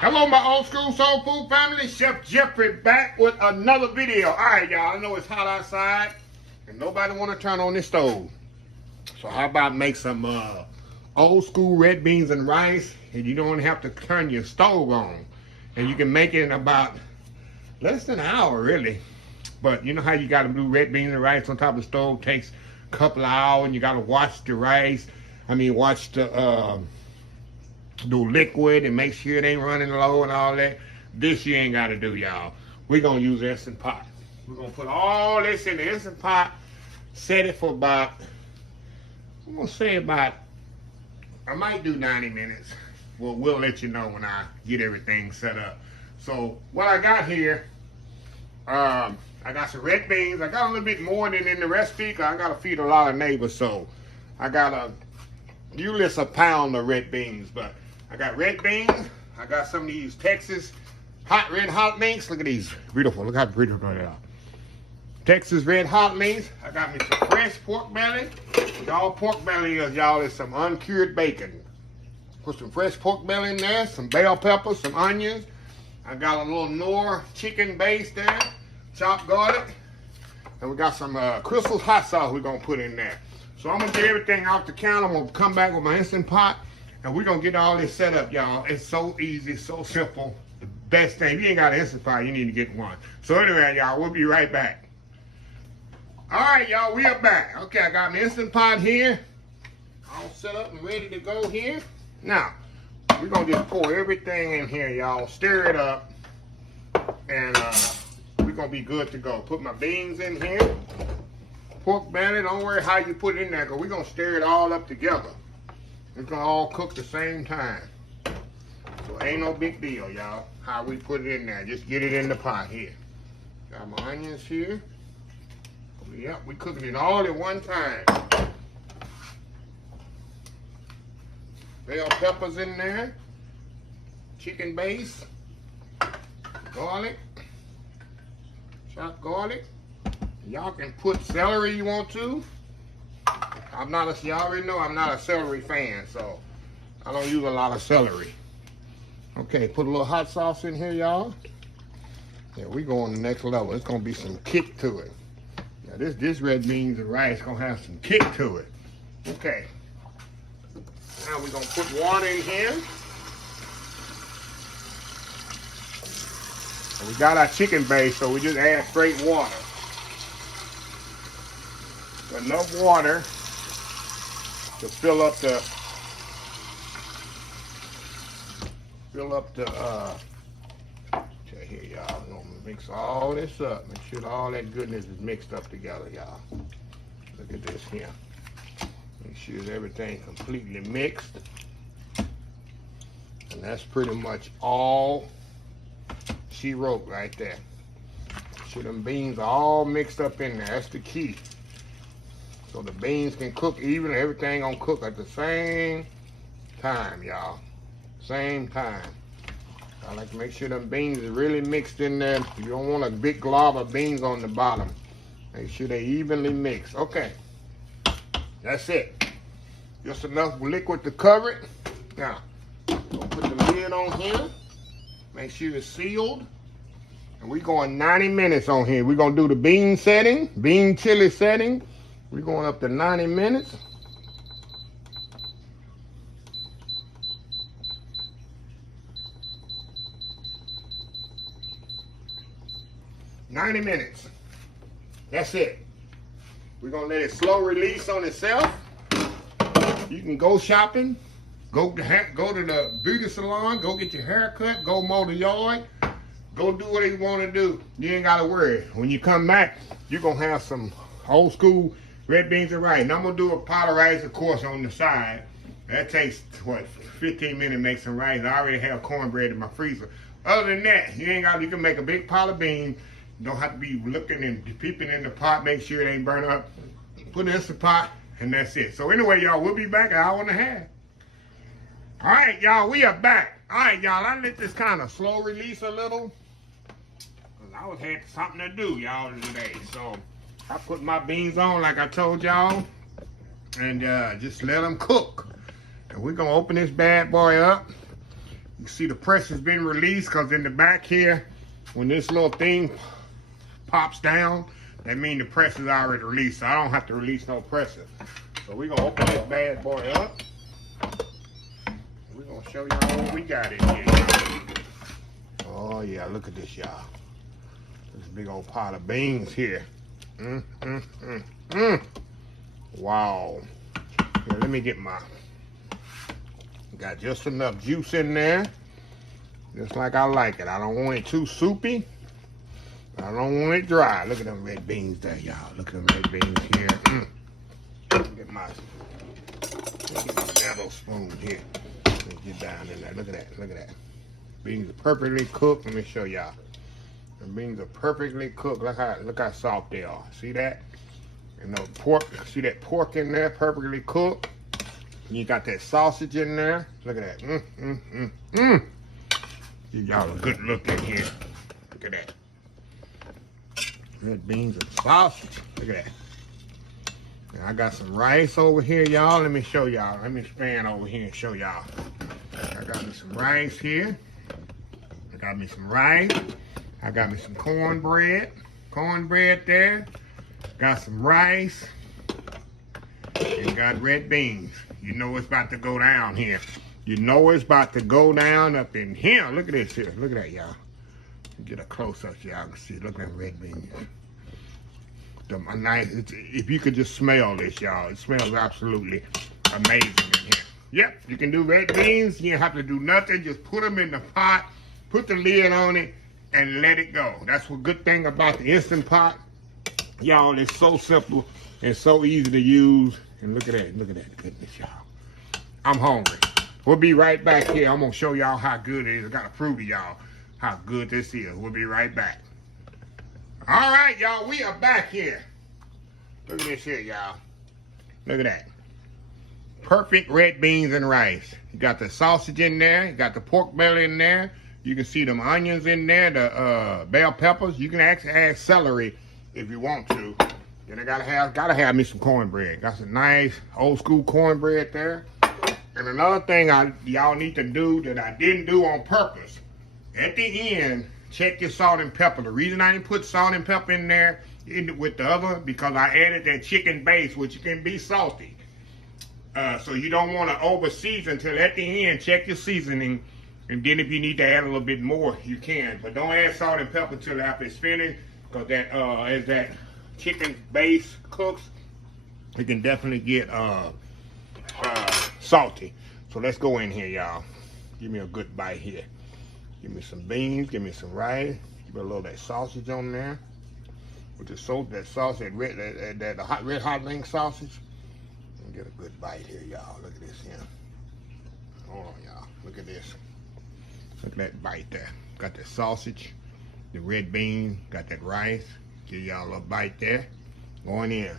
Hello, my old school soul food family. Chef Jeffrey back with another video. All right, y'all. I know it's hot outside, and nobody want to turn on this stove. So how about make some old school red beans and rice, and you don't have to turn your stove on, and you can make it in about less than an hour, really. But you know how you got to do red beans and rice on top of the stove takes a couple of hours, and you got to watch the rice. Watch the do liquid and make sure it ain't running low and all that. This you ain't got to do, y'all. We're going to use Instant Pot. We're going to put all this in the Instant Pot, set it for about, I'm going to say about, I might do 90 minutes. Well, we'll let you know when I get everything set up. So what I got here, I got some red beans. I got a little bit more than in the recipe because I got to feed a lot of neighbors. So I got usually it's a pound of red beans, but I got red beans. I got some of these Texas red hot links. Look at these, beautiful. Look how beautiful they are. Texas red hot links. I got me some fresh pork belly. Y'all, pork belly is some uncured bacon. Put some fresh pork belly in there, some bell peppers, some onions. I got a little Knorr chicken base there, chopped garlic, and we got some Crystal's hot sauce we're gonna put in there. So I'm gonna get everything off the counter. I'm gonna come back with my Instant Pot, and we're gonna get all this set up, y'all. It's so easy, so simple. The best thing, if you ain't got an Instant Pot, you need to get one. So anyway, y'all, we'll be right back. All right, y'all, we are back. Okay, I got my Instant Pot here, all set up and ready to go here. Now, we're gonna just pour everything in here, y'all. Stir it up, and we're gonna be good to go. Put my beans in here. Pork belly, don't worry how you put it in there, because we're going to stir it all up together. It's going to all cook the same time. So ain't no big deal, y'all, how we put it in there. Just get it in the pot here. Got my onions here. Yep, we cooking it all at one time. Bell peppers in there. Chicken base. Garlic. Chopped garlic. Y'all can put celery you want to. Y'all already know I'm not a celery fan, so I don't use a lot of celery. Okay, put a little hot sauce in here, y'all. Yeah, we go on the next level. It's gonna be some kick to it. Now this red beans and rice gonna have some kick to it. Okay. Now we're gonna put water in here. And we got our chicken base, so we just add straight water. Enough water to fill up the here, y'all. I'm gonna mix all this up. Make sure all that goodness is mixed up together, y'all. Look at this here. Make sure everything completely mixed. And that's pretty much all she wrote right there. Make sure them beans are all mixed up in there. That's the key. So the beans can cook even, everything gonna cook at the same time, y'all. Same time. I like to make sure them beans is really mixed in there. You don't want a big glob of beans on the bottom. Make sure they evenly mixed. Okay, that's it. Just enough liquid to cover it. Now, we'll put the lid on here. Make sure it's sealed. And we're going 90 minutes on here. We're gonna do the bean setting, bean chili setting. We're going up to 90 minutes. That's it. We're gonna let it slow release on itself. You can go shopping, go to the beauty salon, go get your hair cut, go mow the yard, go do what you want to do. You ain't gotta worry. When you come back, you're gonna have some old school red beans and rice. And I'm gonna do a pot of rice, of course, on the side. That takes, what, 15 minutes to make some rice. I already have cornbread in my freezer. Other than that, you can make a big pot of beans. You don't have to be looking and peeping in the pot, make sure it ain't burnt up. Put it in the pot, and that's it. So anyway, y'all, we'll be back an hour and a half. All right, y'all, we are back. All right, y'all, I let this kind of slow release a little. Because I had something to do, y'all, today. So I put my beans on like I told y'all, and just let them cook. And we're gonna open this bad boy up. You see the pressure's been released because in the back here, when this little thing pops down, that means the pressure's already released. So I don't have to release no pressure. So we're gonna open this bad boy up. We're gonna show y'all what we got in here. Oh yeah, look at this, y'all. This big old pot of beans here. Wow. Here, let me get got just enough juice in there. Just like I like it. I don't want it too soupy. I don't want it dry. Look at them red beans there, y'all. Look at them red beans here. Get my tablespoon here. Let me get down in there. Look at that. Look at that. Beans are perfectly cooked. Let me show y'all. The beans are perfectly cooked. Look how soft they are. See that? And the pork. See that pork in there, perfectly cooked. And you got that sausage in there. Look at that. Give y'all a good look in here. Look at that. Red beans and sausage. Look at that. And I got some rice over here, y'all. Let me show y'all. Let me span over here and show y'all. I got me some rice here. I got me some rice. I got me some cornbread. Cornbread there. Got some rice. And got red beans. You know it's about to go down here. You know it's about to go down up in here. Look at this here. Look at that, y'all. Get a close-up so y'all can see. Look at that red beans. If you could just smell this, y'all. It smells absolutely amazing in here. Yep, you can do red beans. You don't have to do nothing. Just put them in the pot, put the lid on it, and let it go. That's the good thing about the Instant Pot. Y'all, it's so simple and so easy to use. And look at that. Look at that goodness, y'all. I'm hungry. We'll be right back here. I'm going to show y'all how good it is. I got to prove to y'all how good this is. We'll be right back. All right, y'all. We are back here. Look at this here, y'all. Look at that. Perfect red beans and rice. You got the sausage in there. You got the pork belly in there. You can see them onions in there, the bell peppers. You can actually add celery if you want to. Then I gotta have me some cornbread. Got some nice old school cornbread there. And another thing y'all need to do that I didn't do on purpose. At the end, check your salt and pepper. The reason I didn't put salt and pepper in there with the other, because I added that chicken base, which can be salty. So you don't want to over season till at the end. Check your seasoning, and then if you need to add a little bit more, you can. But don't add salt and pepper till after it's finished, because that as that chicken base cooks, it can definitely get salty. So let's go in here, y'all. Give me a good bite here. Give me some beans. Give me some rice. Give me a little of that sausage on there. With the that sausage, that hot red hot link sausage. And get a good bite here, y'all. Look at this here. Hold on, y'all. Look at this. Look at that bite there. Got the sausage, the red bean, got that rice. Give y'all a little bite there. Going in.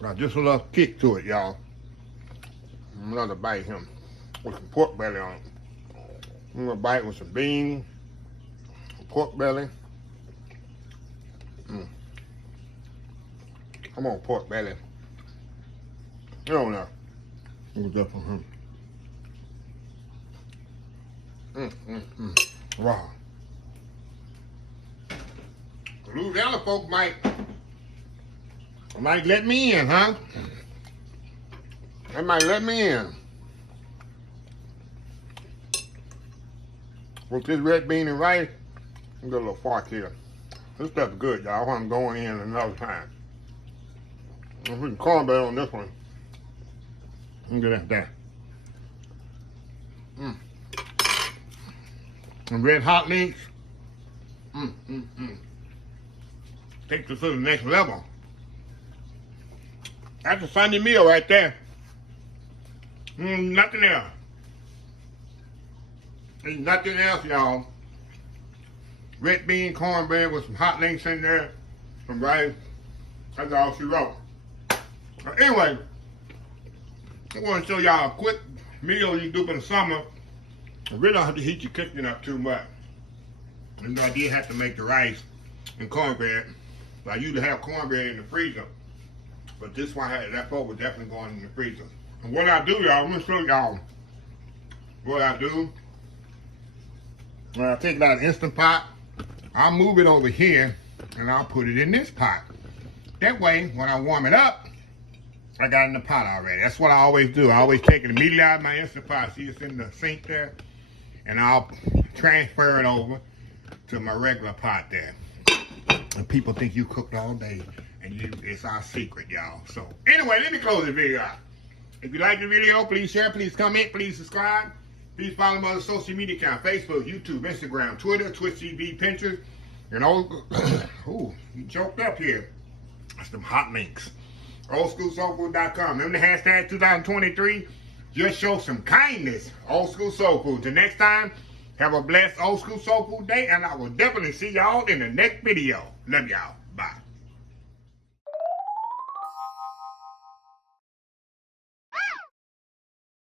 Got just a little kick to it, y'all. Another bite him with some pork belly on it. I'm gonna bite with some beans, some pork belly. Come on, pork belly. You don't know. What's up for him? Wow. Louisiana folks might let me in, huh? They might let me in. With this red bean and rice, I'm got a little fart here. This stuff's good, y'all. I'm going in another time. I'm putting cornbread on this one. Look at that. And red hot links. Take this to the next level. That's a Sunday meal right there. Nothing else. There's nothing else, y'all. Red bean cornbread with some hot links in there, some rice. That's all she wrote. But anyway, I want to show y'all a quick meal you do for the summer. You really don't have to heat your kitchen up too much. And I did have to make the rice and cornbread. I usually have cornbread in the freezer, but this one I had left over, definitely going in the freezer. And what I do, y'all, I'm gonna show y'all what I do. When I take that Instant Pot, I'll move it over here and I'll put it in this pot. That way, when I warm it up, I got it in the pot already. That's what I always do. I always take it immediately out of my Instant Pot. See, it's in the sink there. And I'll transfer it over to my regular pot there. And people think you cooked all day. And it's our secret, y'all. So, anyway, let me close the video out. If you like the video, please share, please comment, please subscribe. Please follow my other social media account, Facebook, YouTube, Instagram, Twitter, Twitch TV, Pinterest. And ooh, you choked up here. That's them hot links. OldSchoolSoulFood.com. Remember the hashtag 2023? Just show some kindness. Old School Soul Food. Till next time, have a blessed Old School Soul Food day. And I will definitely see y'all in the next video. Love y'all. Bye.